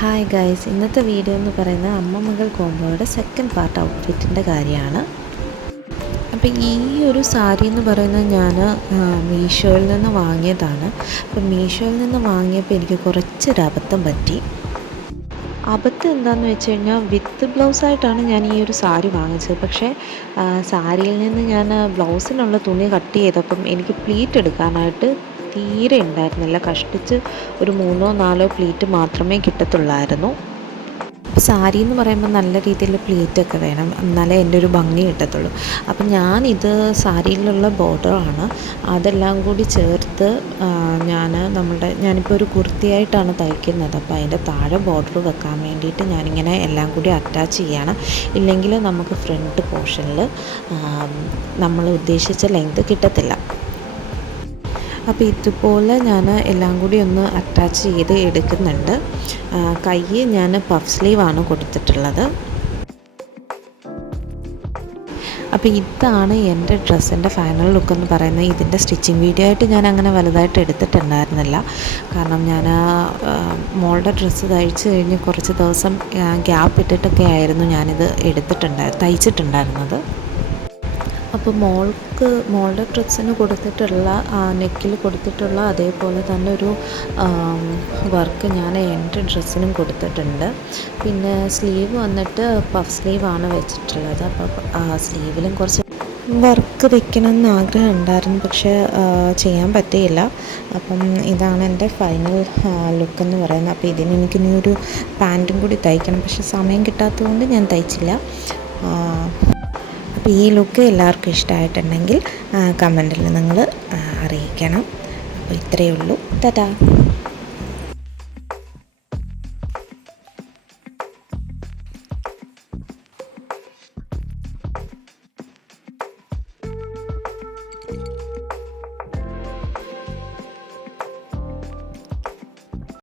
Hi guys, ഇന്നത്തെ video എന്ന് പറയുന്നത് അമ്മ മകൾ കോംബോയുടെ സെക്കൻഡ് പാർട്ട് ഔട്ട്ഫിറ്റിൻ്റെ കാര്യമാണ്. അപ്പോൾ ഈ ഒരു സാരി എന്ന് പറയുന്നത് ഞാൻ മീഷോയിൽ നിന്ന് വാങ്ങിയതാണ്. അപ്പോൾ മീഷോയിൽ നിന്ന് വാങ്ങിയപ്പോൾ എനിക്ക് കുറച്ചൊരു അബദ്ധം പറ്റി. അബദ്ധം എന്താണെന്ന് വെച്ച് കഴിഞ്ഞാൽ വിത്ത് ബ്ലൗസായിട്ടാണ് ഞാൻ ഈ ഒരു സാരി വാങ്ങിച്ചത്. പക്ഷേ സാരിയിൽ നിന്ന് ഞാൻ ബ്ലൗസിനുള്ള തുണി കട്ട് ചെയ്തപ്പം എനിക്ക് പ്ലീറ്റ് എടുക്കാനായിട്ട് തീരെ ഉണ്ടായിരുന്നില്ല. കഷ്ടിച്ച് ഒരു 3-4 പ്ലീറ്റ് മാത്രമേ കിട്ടത്തുള്ളായിരുന്നു. സാരി എന്ന് പറയുമ്പോൾ നല്ല രീതിയിൽ പ്ലീറ്റൊക്കെ വേണം, എന്നാലേ എൻ്റെ ഒരു ഭംഗി കിട്ടത്തുള്ളൂ. അപ്പം ഞാനിത് സാരിയിലുള്ള ബോർഡറാണ് അതെല്ലാം കൂടി ചേർത്ത് ഞാനിപ്പോൾ ഒരു കുർത്തിയായിട്ടാണ് തയ്ക്കുന്നത്. അപ്പോൾ അതിൻ്റെ താഴെ ബോർഡർ വെക്കാൻ വേണ്ടിയിട്ട് ഞാനിങ്ങനെ എല്ലാം കൂടി അറ്റാച്ച് ചെയ്യണം. ഇല്ലെങ്കിൽ നമുക്ക് ഫ്രണ്ട് പോർഷനിൽ നമ്മൾ ഉദ്ദേശിച്ച ലെങ്ത് കിട്ടത്തില്ല. അപ്പോൾ ഇതുപോലെ ഞാൻ എല്ലാം കൂടി ഒന്ന് അറ്റാച്ച് ചെയ്ത് എടുക്കുന്നുണ്ട്. കൈ ഞാൻ പഫ് സ്ലീവാണ് കൊടുത്തിട്ടുള്ളത്. അപ്പോൾ ഇതാണ് എൻ്റെ ഡ്രസ്സിൻ്റെ ഫൈനൽ ലുക്ക് എന്ന് പറയുന്നത്. ഇതിൻ്റെ സ്റ്റിച്ചിങ് വീഡിയോ ആയിട്ട് ഞാൻ അങ്ങനെ വലുതായിട്ട് എടുത്തിട്ടുണ്ടായിരുന്നില്ല. കാരണം ഞാൻ മോളുടെ ഡ്രസ്സ് തയ്ച്ച് കഴിഞ്ഞ് കുറച്ച് ദിവസം ഗ്യാപ്പ് ഇട്ടിട്ടൊക്കെ ആയിരുന്നു ഞാനിത് തയ്ച്ചിട്ടുണ്ടായിരുന്നത്. അപ്പോൾ മോളുടെ ഡ്രസ്സിന് കൊടുത്തിട്ടുള്ള നെക്കിൽ കൊടുത്തിട്ടുള്ള അതേപോലെ തന്നെ ഒരു വർക്ക് ഞാൻ എൻ്റെ ഡ്രസ്സിനും കൊടുത്തിട്ടുണ്ട്. പിന്നെ സ്ലീവ് വന്നിട്ട് പഫ് സ്ലീവാണ് വെച്ചിട്ടുള്ളത്. അപ്പോൾ സ്ലീവിലും കുറച്ച് വർക്ക് വെക്കണമെന്ന് ആഗ്രഹം ഉണ്ടായിരുന്നു, പക്ഷേ ചെയ്യാൻ പറ്റിയില്ല. അപ്പം ഇതാണ് എൻ്റെ ഫൈനൽ ലുക്ക് എന്ന് പറയുന്നത്. അപ്പോൾ ഇതിന് എനിക്കിനി ഒരു പാൻറ്റും കൂടി തയ്ക്കണം, പക്ഷേ സമയം കിട്ടാത്തതുകൊണ്ട് ഞാൻ തയ്ച്ചില്ല. അപ്പോൾ ഈ ലുക്ക് എല്ലാവർക്കും ഇഷ്ടമായിട്ടുണ്ടെങ്കിൽ കമൻറ്റിൽ നിങ്ങൾ അറിയിക്കണം. അപ്പോൾ ഇത്രയേ ഉള്ളൂ. ടാറ്റാ.